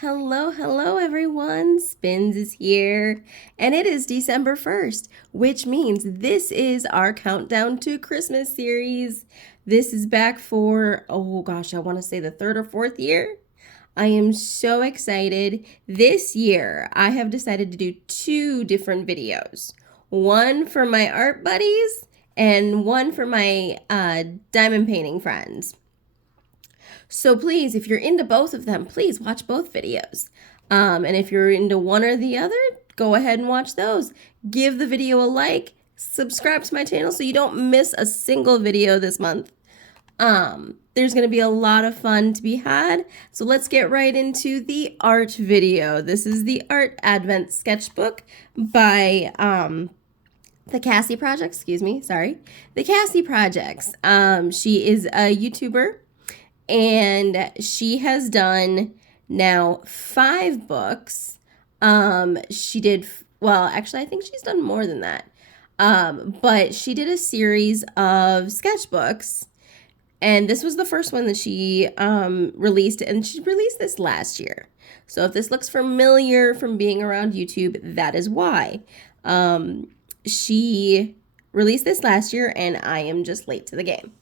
Hello everyone. Spinz is here, and it is December 1st, which means this is our Countdown to Christmas series. This is back for, oh gosh, I want to say the third or fourth year. I am so excited. This year, I have decided to do two different videos. One for my art buddies and one for my diamond painting friends. So please, if you're into both of them, please watch both videos. And if you're into one or the other, go ahead and watch those. Give the video a like, subscribe to my channel so you don't miss a single video this month. There's going to be a lot of fun to be had. So let's get right into the art video. This is the Art Advent Sketchbook by the Cassie Projects, The Cassie Projects. She is a YouTuber. And she has done now 5 books. She did, well, actually, I think she's done more than that. But she did a series of sketchbooks. And this was the first one that she released. And she released this last year. So if this looks familiar from being around YouTube, that is why. She released this last year, and I am just late to the game.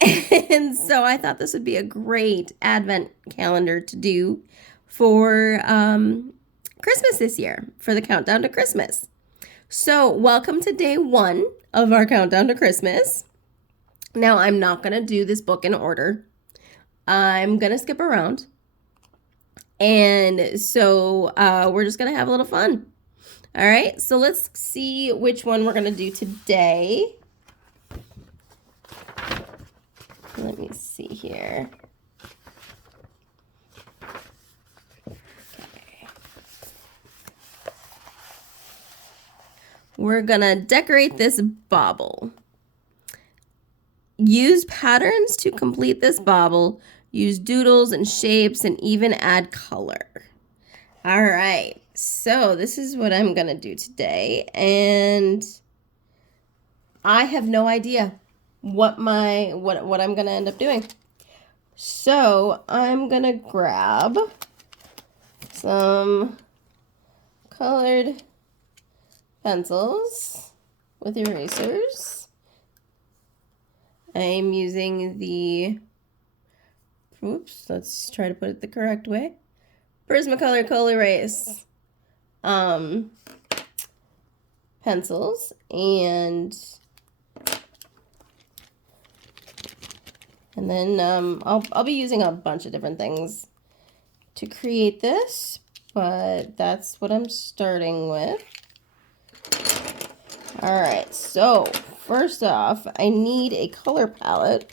And so I thought this would be a great Advent calendar to do for Christmas this year, for the countdown to Christmas. So welcome to day 1 of our countdown to Christmas. Now, I'm not going to do this book in order. I'm going to skip around. And so we're just going to have a little fun. All right, so let's see which one we're going to do today. Let me see here. Okay. We're gonna decorate this bauble. Use patterns to complete this bauble. Use doodles and shapes and even add color. All right, so this is what I'm gonna do today, and I have no idea what I'm gonna end up doing. So I'm gonna grab some colored pencils with erasers. I'm using the, let's try to put it the correct way, Prismacolor Cool Erase pencils, and then I'll be using a bunch of different things to create this, but that's what I'm starting with. All right, so first off, I need a color palette.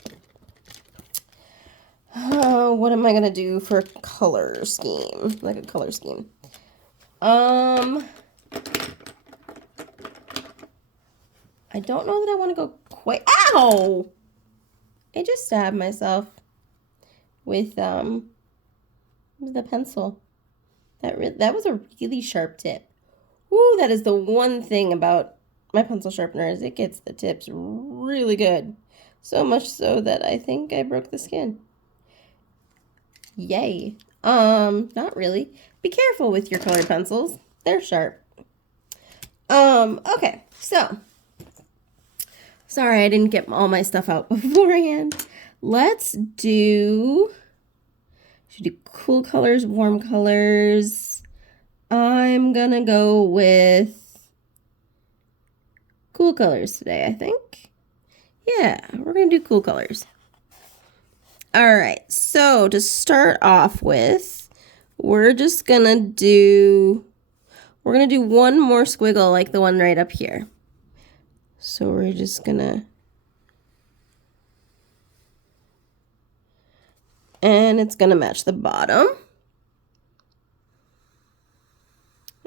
What am I gonna do for a color scheme? Like a color scheme. I don't know that I want to go quite. Ow! I just stabbed myself with the pencil. That was a really sharp tip. Ooh, that is the one thing about my pencil sharpener, is it gets the tips really good. So much so that I think I broke the skin. Yay. Not really. Be careful with your colored pencils. They're sharp. Okay, so sorry I didn't get all my stuff out beforehand. Should do cool colors, warm colors. I'm gonna go with cool colors today, I think. Yeah, we're gonna do cool colors. All right, so to start off with, we're gonna do one more squiggle like the one right up here. So we're just gonna, and it's gonna match the bottom.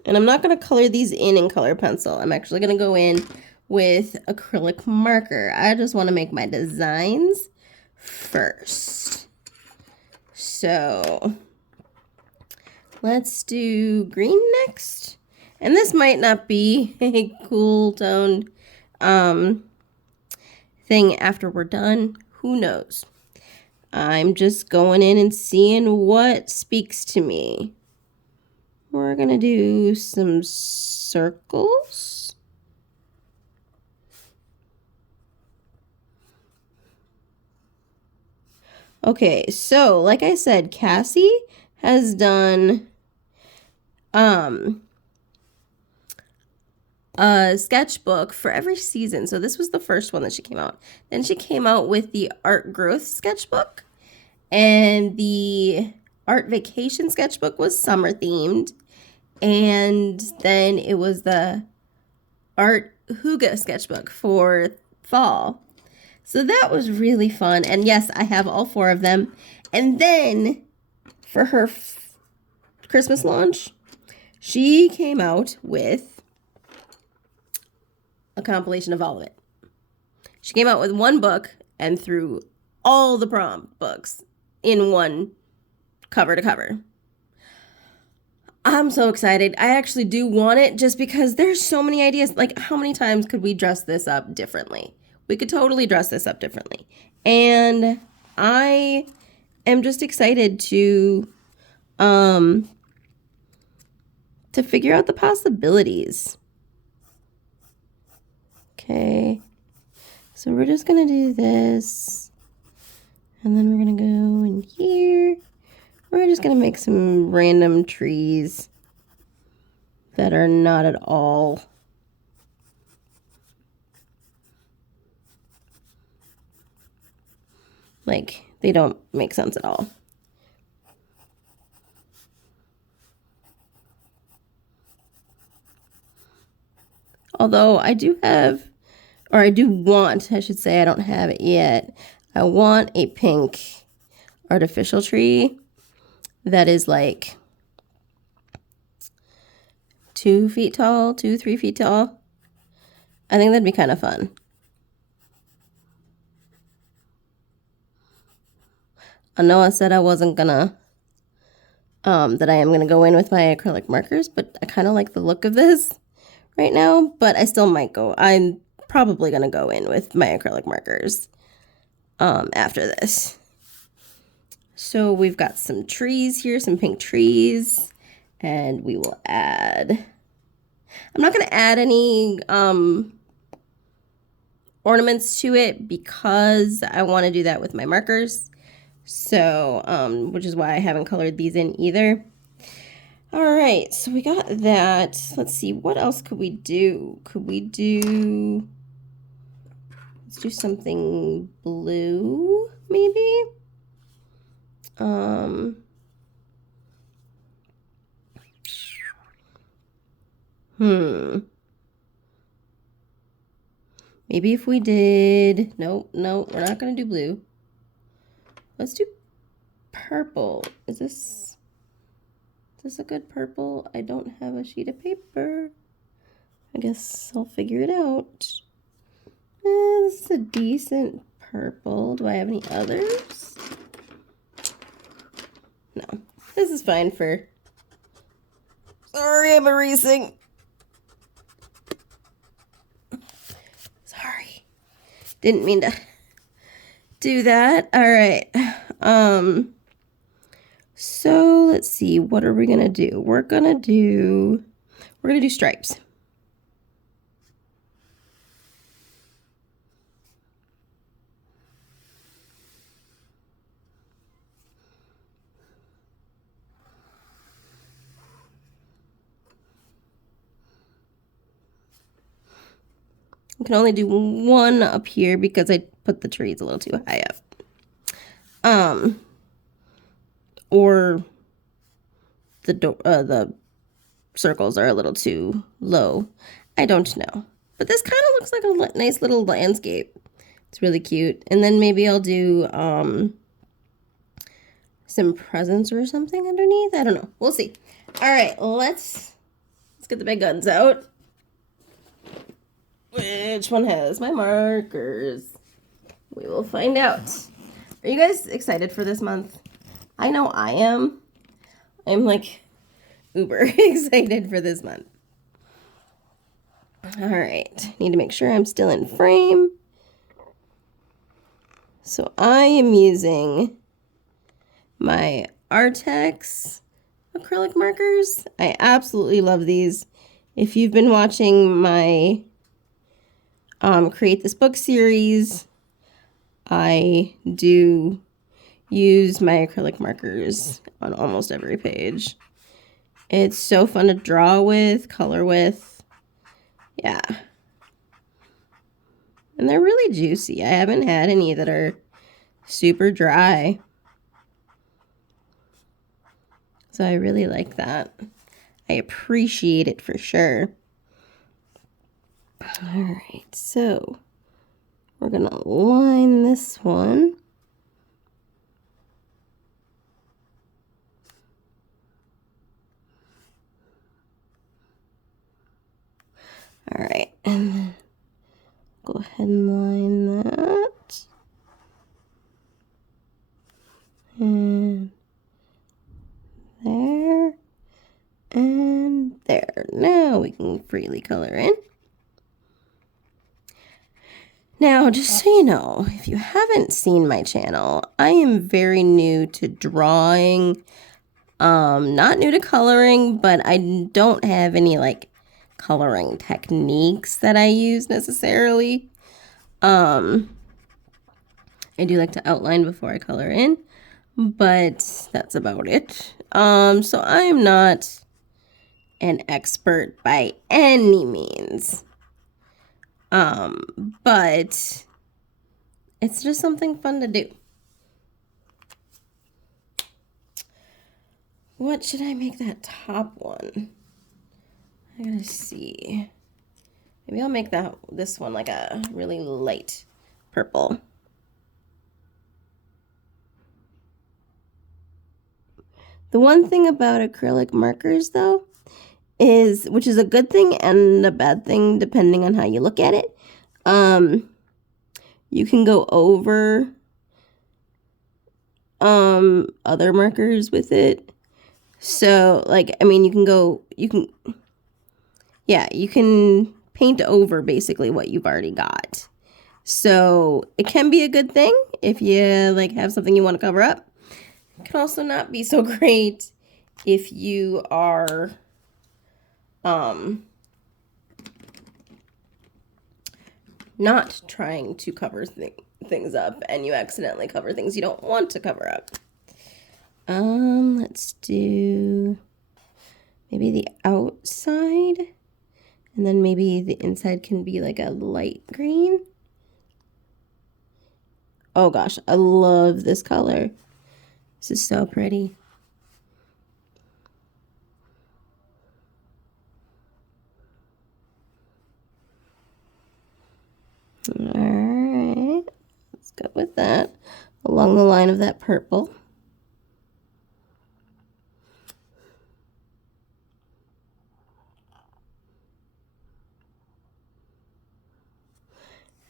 And I'm not gonna color these in color pencil. I'm actually gonna go in with acrylic marker. I just wanna make my designs first. So let's do green next. And this might not be a cool toned thing after we're done. Who knows? I'm just going in and seeing what speaks to me. We're going to do some circles. Okay, so like I said, Cassie has done a sketchbook for every season. So this was the first one that she came out. Then she came out with the Art Growth Sketchbook, and the Art Vacation Sketchbook was summer themed, and then it was the Art Hygge Sketchbook for fall. So that was really fun. And yes, I have all 4 of them. And then for her Christmas launch, she came out with a compilation of all of it. She came out with one book and threw all the prom books in one cover to cover. I'm so excited. I actually do want it just because there's so many ideas. Like, how many times could we dress this up differently? We could totally dress this up differently. And I am just excited to figure out the possibilities. Okay. So we're just going to do this. And then we're going to go in here. We're just going to make some random trees that are not at all like, they don't make sense at all. Although I do have, or I do want, I should say, I don't have it yet. I want a pink artificial tree that is like 2 feet tall, 3 feet tall. I think that'd be kind of fun. I know I said I wasn't gonna, that I am gonna go in with my acrylic markers, but I kind of like the look of this right now, but I still might go. I'm probably gonna go in with my acrylic markers after this. So we've got some trees here, some pink trees, and we will add, I'm not gonna add any ornaments to it because I want to do that with my markers. So, which is why I haven't colored these in either. All right, so we got that. Let's see, what else could we do? Let's do something blue, maybe? Maybe if we did, no, we're not gonna do blue. Let's do purple. Is this a good purple? I don't have a sheet of paper. I guess I'll figure it out. This is a decent purple. Do I have any others? No, this is fine for, sorry, I'm erasing. Sorry, didn't mean to do that. All right. So let's see, what are we gonna do? We're gonna do stripes. I can only do one up here because I put the trees a little too high up. Or the circles are a little too low. I don't know. But this kind of looks like a nice little landscape. It's really cute. And then maybe I'll do some presents or something underneath. I don't know. We'll see. All right, let's get the big guns out. Which one has my markers? We will find out. Are you guys excited for this month? I know I am. I'm like uber excited for this month. All right, need to make sure I'm still in frame. So I am using my Artex acrylic markers. I absolutely love these. If you've been watching my Create This Book series, I do use my acrylic markers on almost every page. It's so fun to draw with, color with. Yeah. And they're really juicy. I haven't had any that are super dry. So I really like that. I appreciate it for sure. All right, so we're gonna line this one. All right, and then go ahead and line that. And there. And there. Now we can freely color in. Now, just so you know, if you haven't seen my channel, I am very new to drawing. Not new to coloring, but I don't have any like coloring techniques that I use necessarily. I do like to outline before I color in, but that's about it. So I'm not an expert by any means. But it's just something fun to do. What should I make that top one? I gotta see. Maybe I'll make this one like a really light purple. The one thing about acrylic markers though is, which is a good thing and a bad thing depending on how you look at it, you can go over other markers with it. So like, I mean, you can paint over basically what you've already got. So it can be a good thing if you like have something you want to cover up. It can also not be so great if you are not trying to cover things up and you accidentally cover things you don't want to cover up. Let's do maybe the outside, and then maybe the inside can be like a light green. Oh gosh, I love this color. This is so pretty. All right, let's go with that along the line of that purple.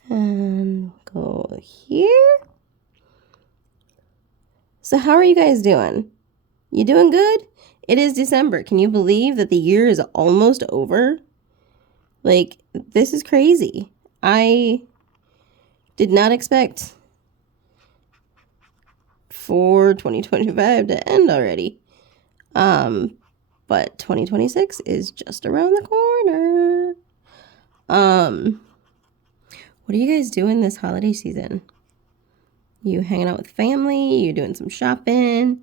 And go here. So how are you guys doing? You doing good? It is December. Can you believe that the year is almost over? Like, this is crazy. I did not expect for 2025 to end already. But 2026 is just around the corner. What are you guys doing this holiday season? You hanging out with family? You doing some shopping?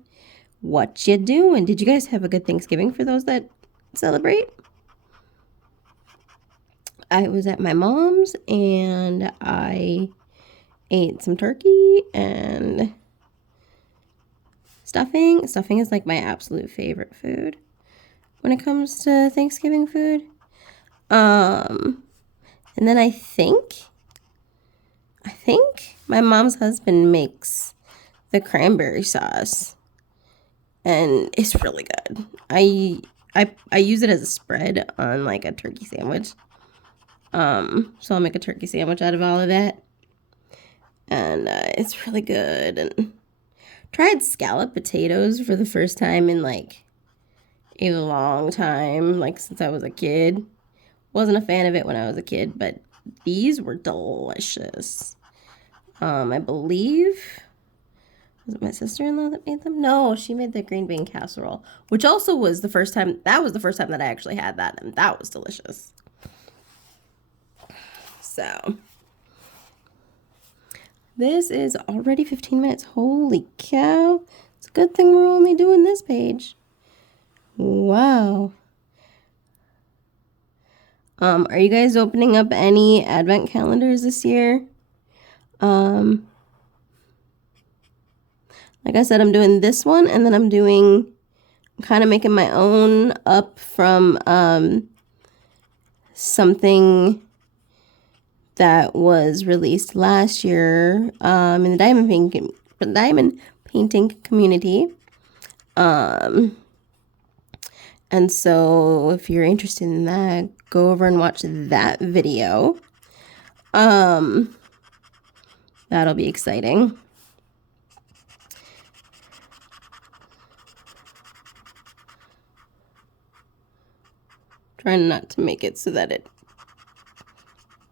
What you doing? Did you guys have a good Thanksgiving for those that celebrate? I was at my mom's and I ate some turkey and stuffing. Stuffing is like my absolute favorite food when it comes to Thanksgiving food. And then I think my mom's husband makes the cranberry sauce, and it's really good. I use it as a spread on like a turkey sandwich. So I'll make a turkey sandwich out of all of that, and it's really good. And tried scalloped potatoes for the first time in like a long time, like since I was a kid. Wasn't a fan of it when I was a kid, but these were delicious. I believe Was it my sister-in-law that made them? No, she made the green bean casserole, which also was the first time, that was the first time that I actually had that, and that was delicious. So, this is already 15 minutes. Holy cow. It's a good thing we're only doing this page. Wow. Are you guys opening up any advent calendars this year? Like I said, I'm doing this one, and then I'm kind of making my own up from something that was released last year in the diamond painting community. And so if you're interested in that, go over and watch that video. That'll be exciting. Trying not to make it so that it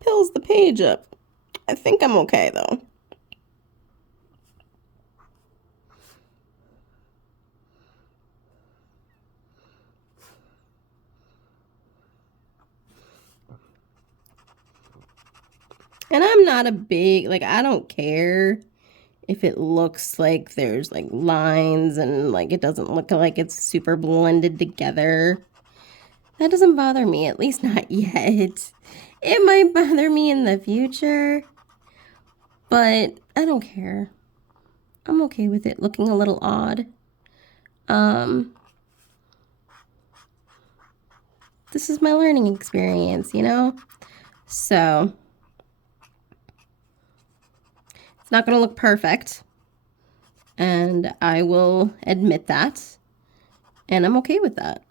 fills the page up. I think I'm okay though. And I'm not a big, like, I don't care if it looks like there's like lines and like it doesn't look like it's super blended together. That doesn't bother me, at least not yet. It might bother me in the future, but I don't care. I'm okay with it looking a little odd. This is my learning experience, you know? So, it's not going to look perfect, and I will admit that, and I'm okay with that.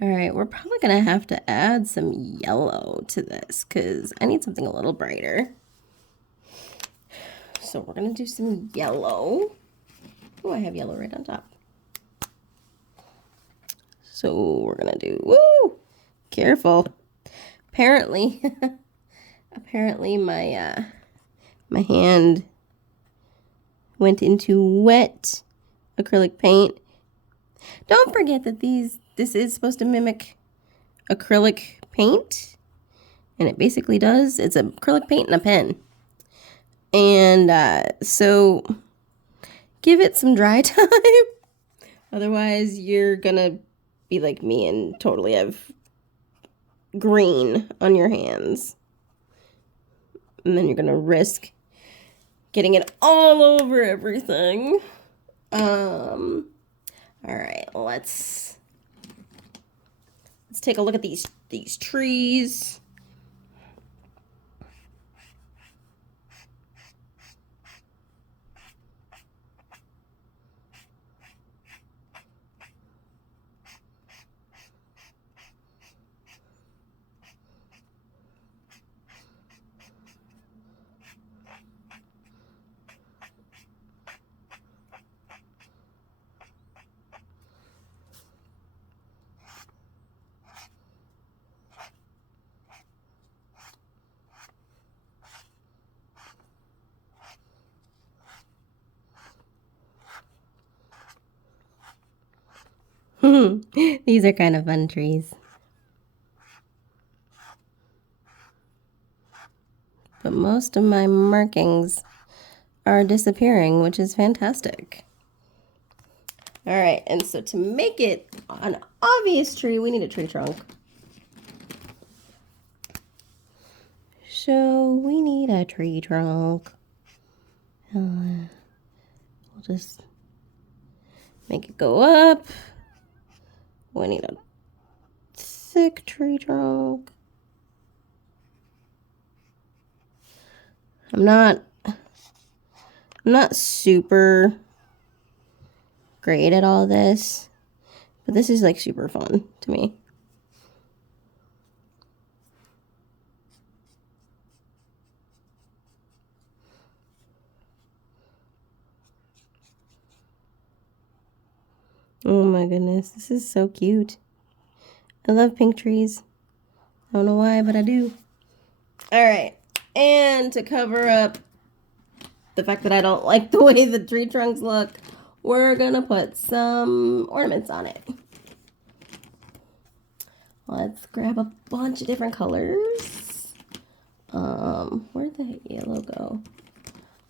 All right, we're probably going to have to add some yellow to this because I need something a little brighter. So we're going to do some yellow. Oh, I have yellow right on top. So we're going to do, woo, careful. Apparently, my hand went into wet acrylic paint. Don't forget that this is supposed to mimic acrylic paint, and it basically does. It's acrylic paint and a pen. And so give it some dry time. Otherwise, you're gonna be like me and totally have green on your hands. And then you're gonna risk getting it all over everything. All right, let's take a look at these trees. These are kind of fun trees. But most of my markings are disappearing, which is fantastic. All right, and so to make it an obvious tree, we need a tree trunk. So we need a tree trunk. We'll just make it go up. We need a thick tree trunk. I'm not super great at all this, but this is like super fun to me. Oh my goodness, this is so cute. I love pink trees. I don't know why, but I do. All right, And to cover up the fact that I don't like the way the tree trunks look, we're gonna put some ornaments on it. Let's grab a bunch of different colors. Where'd the yellow go?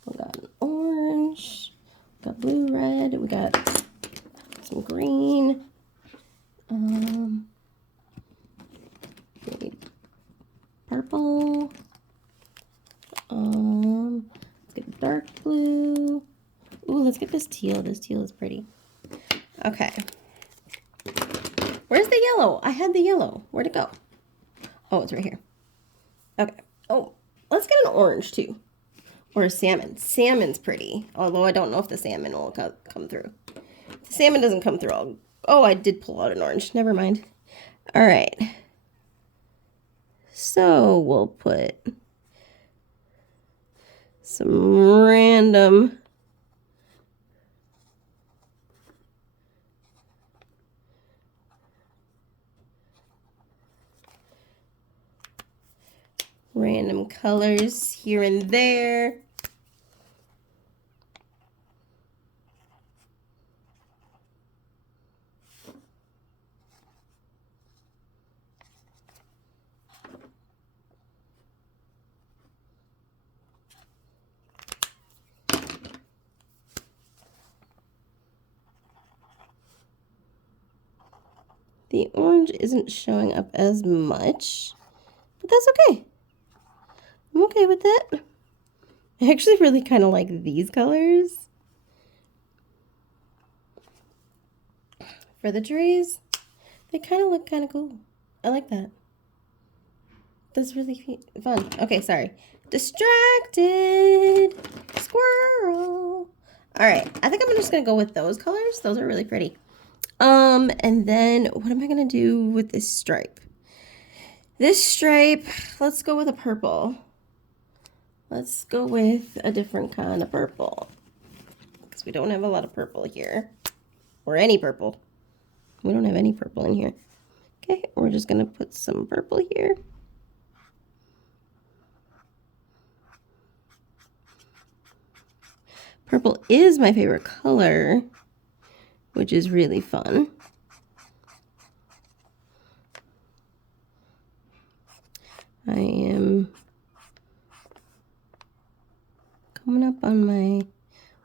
We got an orange, we got blue, red, we got some green, maybe purple, let's get dark blue. Ooh, let's get this teal. This teal is pretty. Okay. Where's the yellow? I had the yellow. Where'd it go? Oh, it's right here. Okay. Oh, let's get an orange too. Or a salmon. Salmon's pretty. Although I don't know if the salmon will come through. If the salmon doesn't come through, oh, I did pull out an orange. Never mind. All right. So we'll put some random colors here and there. The orange isn't showing up as much, but that's okay. I'm okay with that. I actually really kind of like these colors for the trees. They kind of look kind of cool. I like that. That's really fun. Okay, sorry. Distracted. Squirrel. All right, I think I'm just gonna go with those colors. Those are really pretty. And then what am I gonna do with this stripe? This stripe, let's go with a purple. Let's go with a different kind of purple because we don't have a lot of purple here, or any purple. We don't have any purple in here. Okay, we're just gonna put some purple here. Purple is my favorite color, which is really fun. I am coming up on my,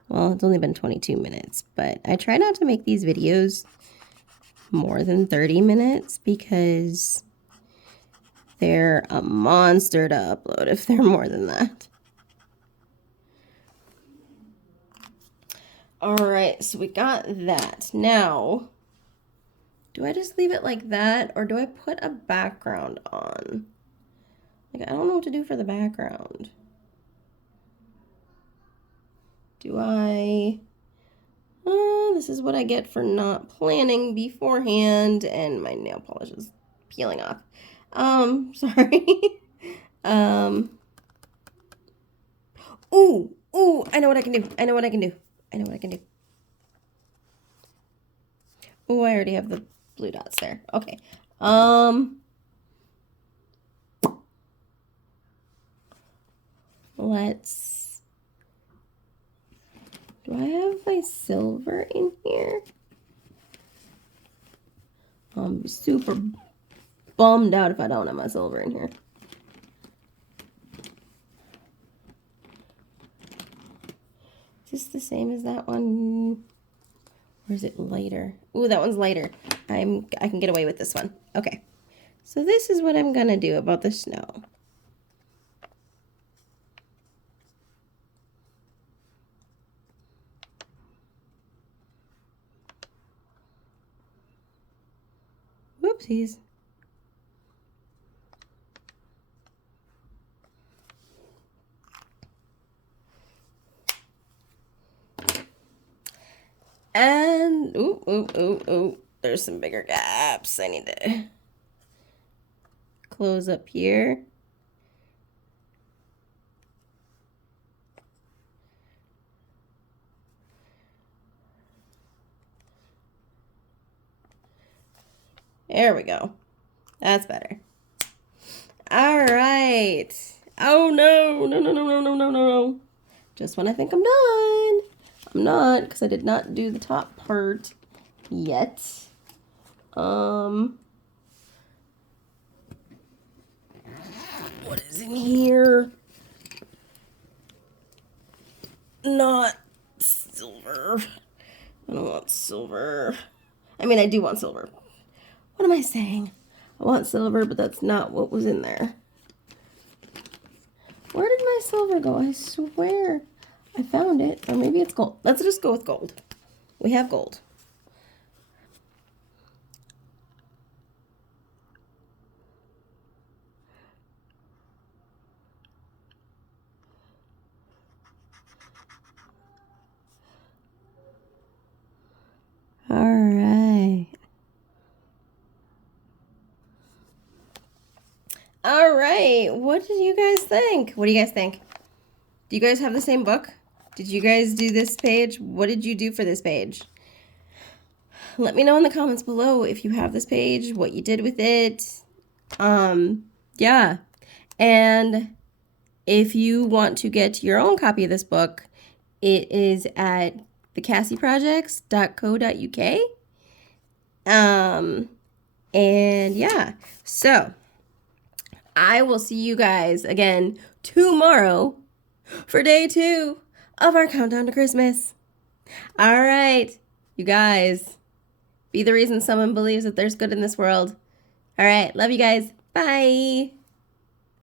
well, it's only been 22 minutes, but I try not to make these videos more than 30 minutes because they're a monster to upload if they're more than that. All right, so we got that. Now, do I just leave it like that or do I put a background on? Like, I don't know what to do for the background. Do I... Oh, this is what I get for not planning beforehand, and my nail polish is peeling off. Sorry. Ooh, I know what I can do. I know what I can do. Ooh, I already have the blue dots there. Okay. Let's... Do I have my silver in here? I'm super bummed out if I don't have my silver in here. Is this the same as that one? Or is it lighter? Ooh, that one's lighter. I can get away with this one. Okay. So this is what I'm gonna do about the snow. Whoopsies. And, ooh, there's some bigger gaps. I need to close up here. There we go. That's better. All right. Oh no, no, no, no, no, no, no, no. Just when I think I'm done. I'm not, because I did not do the top part yet. What is in here? Not silver. I don't want silver. I mean, I do want silver. What am I saying? I want silver, but that's not what was in there. Where did my silver go? I swear I found it. Or maybe it's gold. Let's just go with gold. We have gold. All right. All right. What did you guys think? What do you guys think? Do you guys have the same book? Did you guys do this page? What did you do for this page? Let me know in the comments below if you have this page, what you did with it. Yeah. And if you want to get your own copy of this book, it is at thecassieprojects.co.uk. And yeah, so I will see you guys again tomorrow for day 2 of our countdown to Christmas. All right, you guys, be the reason someone believes that there's good in this world. All right, love you guys. Bye.